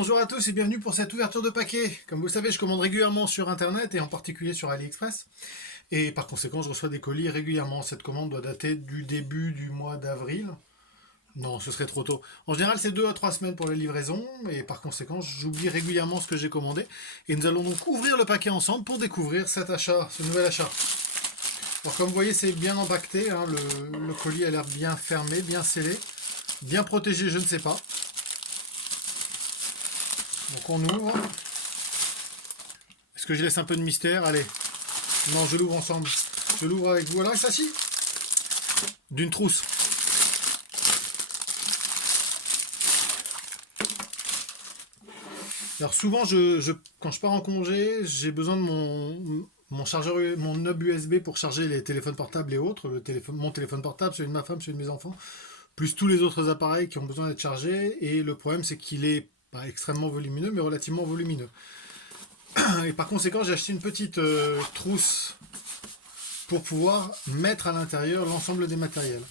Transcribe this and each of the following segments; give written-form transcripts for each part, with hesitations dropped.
Bonjour à tous et bienvenue pour cette ouverture de paquet. Comme vous le savez, je commande régulièrement sur internet et en particulier sur AliExpress. Et par conséquent, je reçois des colis régulièrement. Cette commande doit dater du début du mois d'avril. Non, ce serait trop tôt. En général, c'est 2 à 3 semaines pour les livraisons et par conséquent, j'oublie régulièrement ce que j'ai commandé. Et nous allons donc ouvrir le paquet ensemble pour découvrir cet achat, ce nouvel achat. Alors comme vous voyez, c'est bien empaqueté, hein, le colis a l'air bien fermé, bien scellé, bien protégé, je ne sais pas. Donc on ouvre. Est-ce que je laisse un peu de mystère? Allez. Non, je l'ouvre ensemble. Je l'ouvre avec vous. Alors, il s'agit d'une trousse. Alors souvent, quand je pars en congé, j'ai besoin de mon chargeur, mon hub USB pour charger les téléphones portables et autres. Mon téléphone portable, celui de ma femme, celui de mes enfants, plus tous les autres appareils qui ont besoin d'être chargés. Et le problème, c'est qu'il est pas extrêmement volumineux, mais relativement volumineux. Et par conséquent, j'ai acheté une petite trousse pour pouvoir mettre à l'intérieur l'ensemble des matériels.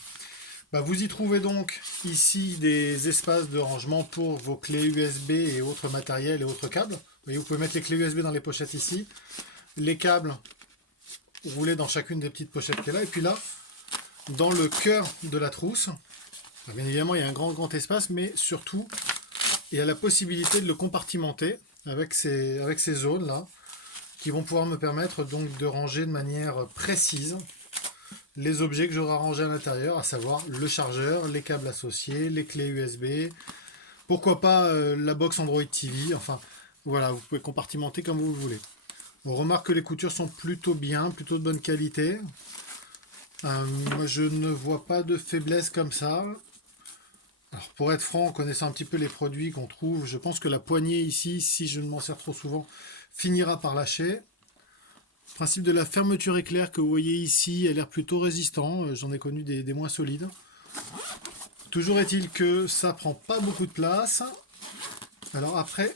Vous y trouvez donc ici des espaces de rangement pour vos clés USB et autres matériels et autres câbles. Vous voyez, vous pouvez mettre les clés USB dans les pochettes ici. Les câbles roulés dans chacune des petites pochettes qui est là. Et puis là, dans le cœur de la trousse, bien évidemment, il y a un grand espace, mais surtout, il y a la possibilité de le compartimenter avec ces zones-là qui vont pouvoir me permettre donc de ranger de manière précise les objets que j'aurai rangés à l'intérieur, à savoir le chargeur, les câbles associés, les clés USB, pourquoi pas la box Android TV, enfin voilà, vous pouvez compartimenter comme vous le voulez. On remarque que les coutures sont plutôt bien, plutôt de bonne qualité. Moi je ne vois pas de faiblesse comme ça. Alors pour être franc, en connaissant un petit peu les produits qu'on trouve, je pense que la poignée ici, si je ne m'en sers trop souvent, finira par lâcher. Le principe de la fermeture éclair que vous voyez ici a l'air plutôt résistant. J'en ai connu des moins solides. Toujours est-il que ça prend pas beaucoup de place. Alors après,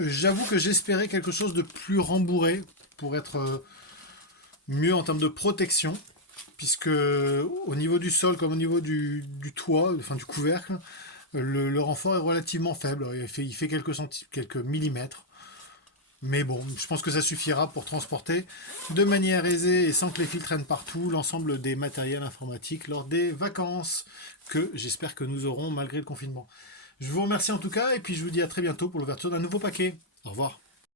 j'avoue que j'espérais quelque chose de plus rembourré pour être mieux en termes de protection. Puisque au niveau du sol comme au niveau du toit, enfin du couvercle, le renfort est relativement faible. Il fait quelques millimètres. Mais bon, je pense que ça suffira pour transporter de manière aisée et sans que les fils traînent partout l'ensemble des matériels informatiques lors des vacances que j'espère que nous aurons malgré le confinement. Je vous remercie en tout cas et puis je vous dis à très bientôt pour l'ouverture d'un nouveau paquet. Au revoir.